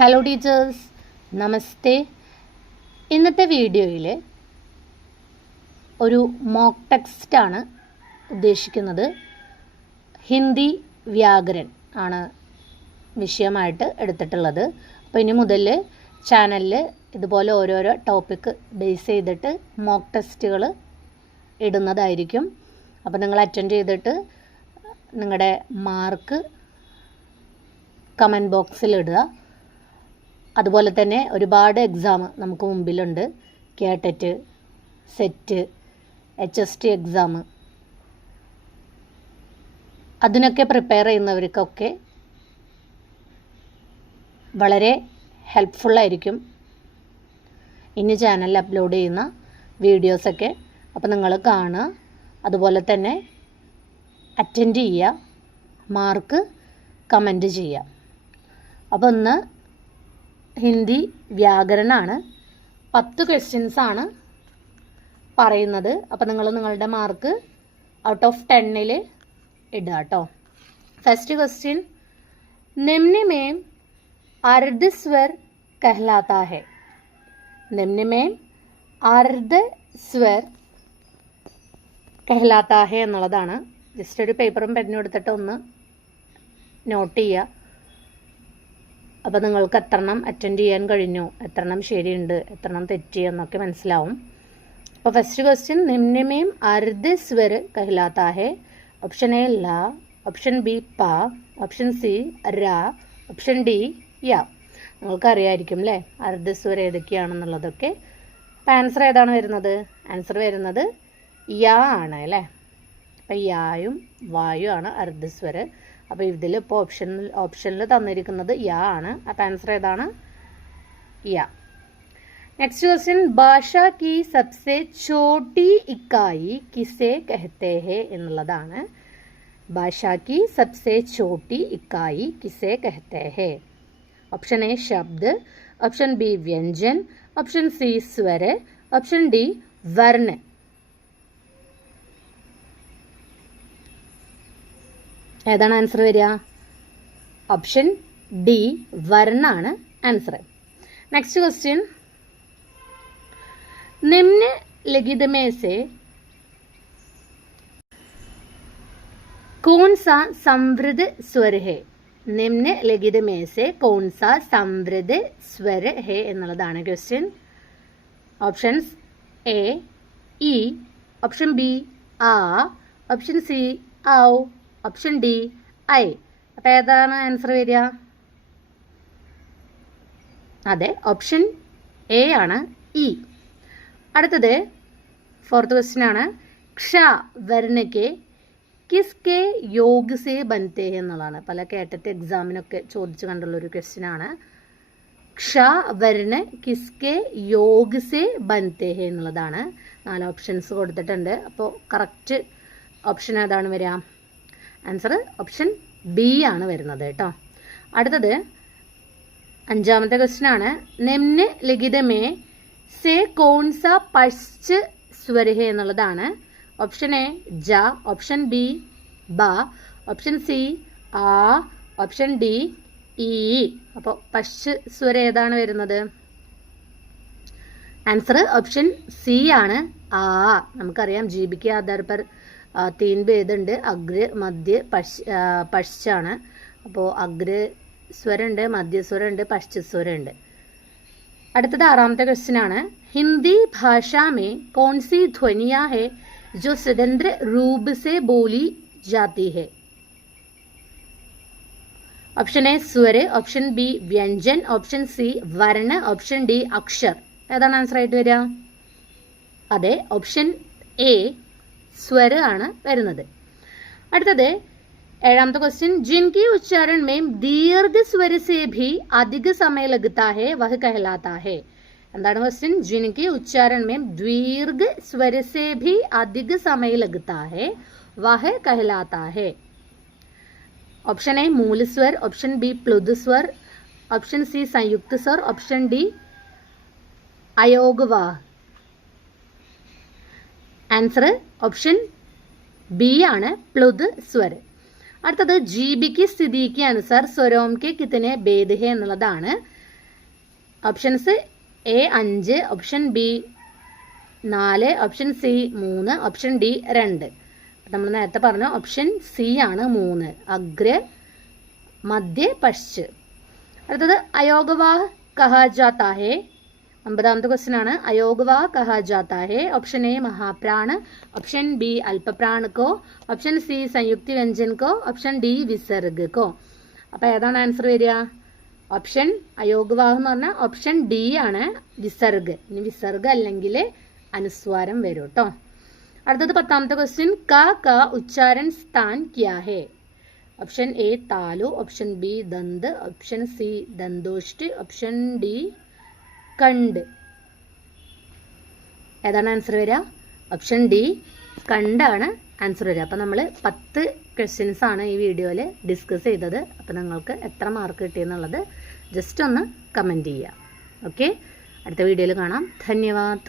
Hello teachers, നമസ്തേ. ഇന്നത്തെ വീഡിയോയിൽ ഒരു മോക്ക് ടെക്സ്റ്റാണ് ഉദ്ദേശിക്കുന്നത്. ഹിന്ദി വ്യാകരൺ ആണ് വിഷയമായിട്ട് എടുത്തിട്ടുള്ളത്. അപ്പോൾ ഇനി മുതൽ ചാനലിൽ ഇതുപോലെ ഓരോരോ ടോപ്പിക്ക് ബേസ് ചെയ്തിട്ട് മോക്ക് ടെസ്റ്റുകൾ ഇടുന്നതായിരിക്കും. അപ്പോൾ നിങ്ങൾ അറ്റൻഡ് ചെയ്തിട്ട് നിങ്ങളുടെ മാർക്ക് കമൻറ്റ് ബോക്സിൽ ഇടുക. അതുപോലെ തന്നെ ഒരുപാട് എക്സാം നമുക്ക് മുമ്പിലുണ്ട്. കേട്ടറ്റ്, സെറ്റ്, HST എക്സാം. അതിനൊക്കെ പ്രിപ്പയർ ചെയ്യുന്നവർക്കൊക്കെ വളരെ ഹെൽപ്ഫുള്ളായിരിക്കും ഇനി ചാനലിൽ അപ്ലോഡ് ചെയ്യുന്ന വീഡിയോസൊക്കെ. അപ്പോൾ നിങ്ങൾ കാണുക, അതുപോലെ തന്നെ അറ്റൻഡ് ചെയ്യുക, മാർക്ക് കമൻറ്റ് ചെയ്യുക. അപ്പോൾ ഒന്ന് ഹിന്ദി വ്യാകരണമാണ്. 10 ക്വസ്റ്റ്യൻസാണ് പറയുന്നത്. അപ്പോൾ നിങ്ങൾ നിങ്ങളുടെ മാർക്ക് ഔട്ട് ഓഫ് 10 ഇടുക കേട്ടോ. ഫസ്റ്റ് ക്വസ്റ്റ്യൻ, നിമ്ന മേം अर्ध स्वर कहलाता है. निम्न में अर्ध स्वर कहलाता है എന്നുള്ളതാണ്. ജസ്റ്റ് ഒരു പേപ്പറും പെന്നും എടുത്തിട്ട് ഒന്ന് നോട്ട് ചെയ്യുക. അപ്പോൾ നിങ്ങൾക്ക് എത്രണ്ണം അറ്റൻഡ് ചെയ്യാൻ കഴിഞ്ഞു, എത്രണ്ണം ശരിയുണ്ട്, എത്രണ്ണം തെറ്റി എന്നൊക്കെ മനസ്സിലാവും. അപ്പോൾ ഫസ്റ്റ് ക്വസ്റ്റ്യൻ, നിമ്ന മേം अर्ध स्वर कहलाता है. ഓപ്ഷൻ എ ല, ഓപ്ഷൻ ബി പ, ഓപ്ഷൻ സി ര, ഓപ്ഷൻ ഡി യാ. നിങ്ങൾക്കറിയായിരിക്കും അല്ലേ അർദ്ധസ്വരം ഏതൊക്കെയാണെന്നുള്ളതൊക്കെ. അപ്പം ആൻസർ ഏതാണ് വരുന്നത്? ആൻസർ വരുന്നത് യാ ആണ് അല്ലേ. അപ്പം യായും വായു ആണ് അർദ്ധസ്വര്. അപ്പോൾ ഇതിൽ ഇപ്പോൾ ഓപ്ഷനിൽ തന്നിരിക്കുന്നത് യാ ആണ്. അപ്പം ആൻസർ ഏതാണ്? യാ. നെക്സ്റ്റ് ക്വസ്റ്റ്യൻ, ഭാഷ കി സബ്സെ ചോട്ടി ഇക്കായി കിസെ കഹത്തെ ഹെ എന്നുള്ളതാണ്. ഭാഷ കി സബ്സെ ചോട്ടി ഇക്കായി കിസെ കഹത്തെ ഹെ. ऑप्शन ए शब्द, ऑप्शन बी व्यंजन, ऑप्शन सी स्वर, ऑप्शन डी वर्ण. ഏതാണ് ആൻസർ വരിക? ഓപ്ഷൻ ഡി വर्ण ആണ് ആൻസർ. നെക്സ്റ്റ് ക്വസ്റ്റ്യൻ, നിമ്ന ലിഖിത में से कौन सा समृद्ध स्वर है? നിമ്ന ലിഖിത में से कौन सा समृद्ध स्वर है എന്നുള്ളതാണ് question. Options A E, option B ആ, ഓപ്ഷൻ സി ഔ, ഓപ്ഷൻ ഡി ഐ. അപ്പോൾ ഏതാണ് ആൻസർ വരിക? അതെ, ഓപ്ഷൻ എ ആണ് ഇ. അടുത്തത് ഫോർത്ത് ക്വസ്റ്റ്യൻ ആണ്, ക്ഷ വർണ്ണയ്ക്ക് കിസ്കെ योग से बनते हैं എന്നുള്ളതാണ്. പല കേട്ടറ്റ് എക്സാമിനൊക്കെ ചോദിച്ചു കണ്ടുള്ള ഒരു ക്വസ്റ്റ്യൻ ആണ്. ക്ഷ വർണ്ണ കിസ്കെ योग से बनते हैं എന്നുള്ളതാണ്. 4 ഓപ്ഷൻസ് കൊടുത്തിട്ടുണ്ട്. അപ്പോൾ കറക്റ്റ് ഓപ്ഷൻ ഏതാണ് വരിക? ആൻസർ ഓപ്ഷൻ ബി ആണ് വരുന്നത് കേട്ടോ. അടുത്തത് 5ാമത്തെ ക്വസ്റ്റ്യൻ ആണ്, നിമ്ന ലിഖിത में से कौन सा पश्च स्वर है എന്നുള്ളതാണ്. ഓപ്ഷൻ എ ജ, ഓപ്ഷൻ ബി ബ, ഓപ്ഷൻ സി ആ, ഓപ്ഷൻ ഡി ഇ. അപ്പോൾ പശ് സ്വരം ഏതാണ് വരുന്നത്? ആൻസർ ഓപ്ഷൻ സി ആണ് ആ. നമുക്കറിയാം ജീവിക്ക് ആധാർ പർ 3 ഭേദമുണ്ട്. അഗ്ര, മധ്യ, പശ്ചാണ്. അപ്പോൾ അഗ്ര സ്വരമുണ്ട്, മധ്യസ്വരമുണ്ട്, പശ്ചസ്വരമുണ്ട്. അടുത്തത് 6ാമത്തെ ക്വസ്റ്റ്യൻ ആണ്, ഹിന്ദി ഭാഷ में कौन सी ध्वनियां है जो स्वतंत्र रूप से बोली जाती है? ऑप्शन ए स्वर, ऑप्शन बी व्यंजन, ऑप्शन सी वर्ण, ऑप्शन डी अक्षर. ഏതാണ് ആൻസർ ആയിട്ട് വരിക? അതെ, ഓപ്ഷൻ എ സ്വര ആണ് വരുന്നത്. അടുത്തത് 7ാമത്തെ ക്വസ്റ്റ്യൻ, जिनकी उच्चारण में दीर्घ स्वर से भी अधिक समय लगता है वह कहलाता है. എന്താണ് ക്വസ്റ്റ്യൻ? जिनकी उच्चारण में दीर्घ स्वर से भी अधिक समय लगता है वह कहलाता है. ऑप्शन ए मूल स्वर, ऑप्शन बी प्लुद स्वर, ऑप्शन सी संयुक्त स्वर, ऑप्शन डी अयोगवाह. ആൻസർ ഓപ്ഷൻ ബി ആണ് പ്ലുത് സ്വർ. അടുത്തത് जीबी की स्थिति के अनुसार स्वरों के कितने भेद है എന്നുള്ളതാണ്. Options A 5, option B 4, option C 3, option D 2. നമ്മൾ നേരത്തെ പറഞ്ഞു ഓപ്ഷൻ സി ആണ് 3, അഗ്ര മധ്യ പശ്ച്. അടുത്തത് അയോഗവാഹ് കഹാ ജാതാ ഹേ. 9ാമത്തെ ക്വസ്റ്റ്യൻ ആണ്. അയോഗവാഹ് കഹാ ജാതാ ഹേ. ഓപ്ഷൻ എ മഹാപ്രാൺ, ഓപ്ഷൻ ബി അല്പപ്രാൺ കോ, ഓപ്ഷൻ സി സംയുക്തി വ്യഞ്ജൻ കോ, ഓപ്ഷൻ ഡി വിസർഗ് കോ. അപ്പോൾ ഏതാണ് ആൻസർ വരിക? ഓപ്ഷൻ അയോഗവാഹ് എന്ന് പറഞ്ഞാൽ ഓപ്ഷൻ ഡി ആണ്, വിസർഗ്. ഇനി വിസർഗ് അല്ലെങ്കിൽ അനുസ്വാരം വരും കേട്ടോ. അടുത്തത് 10ാമത്തെ ക്വസ്റ്റ്യൻ. ക ഉച്ചാരൺ സ്ഥാൻ ക്യാ ഹേ. ഓപ്ഷൻ എ താലു, ഓപ്ഷൻ ബി ദന്ത്, ഓപ്ഷൻ സി ദന്തോഷ്ട്, ഓപ്ഷൻ ഡി കണ്ട്. ഏതാണ് ആൻസർ വരിക? ഓപ്ഷൻ ഡി കണ്ടാണ് ആൻസർ വരിക. അപ്പോൾ നമ്മൾ 10 ക്വസ്റ്റ്യൻസ് ആണ് ഈ വീഡിയോയിൽ ഡിസ്കസ് ചെയ്തത്. അപ്പോൾ നിങ്ങൾക്ക് എത്ര മാർക്ക് കിട്ടിയെന്നുള്ളത് ജസ്റ്റ് ഒന്ന് കമൻറ്റ് ചെയ്യുക. ഓക്കെ, അടുത്ത വീഡിയോയിൽ കാണാം. ധന്യവാദ്.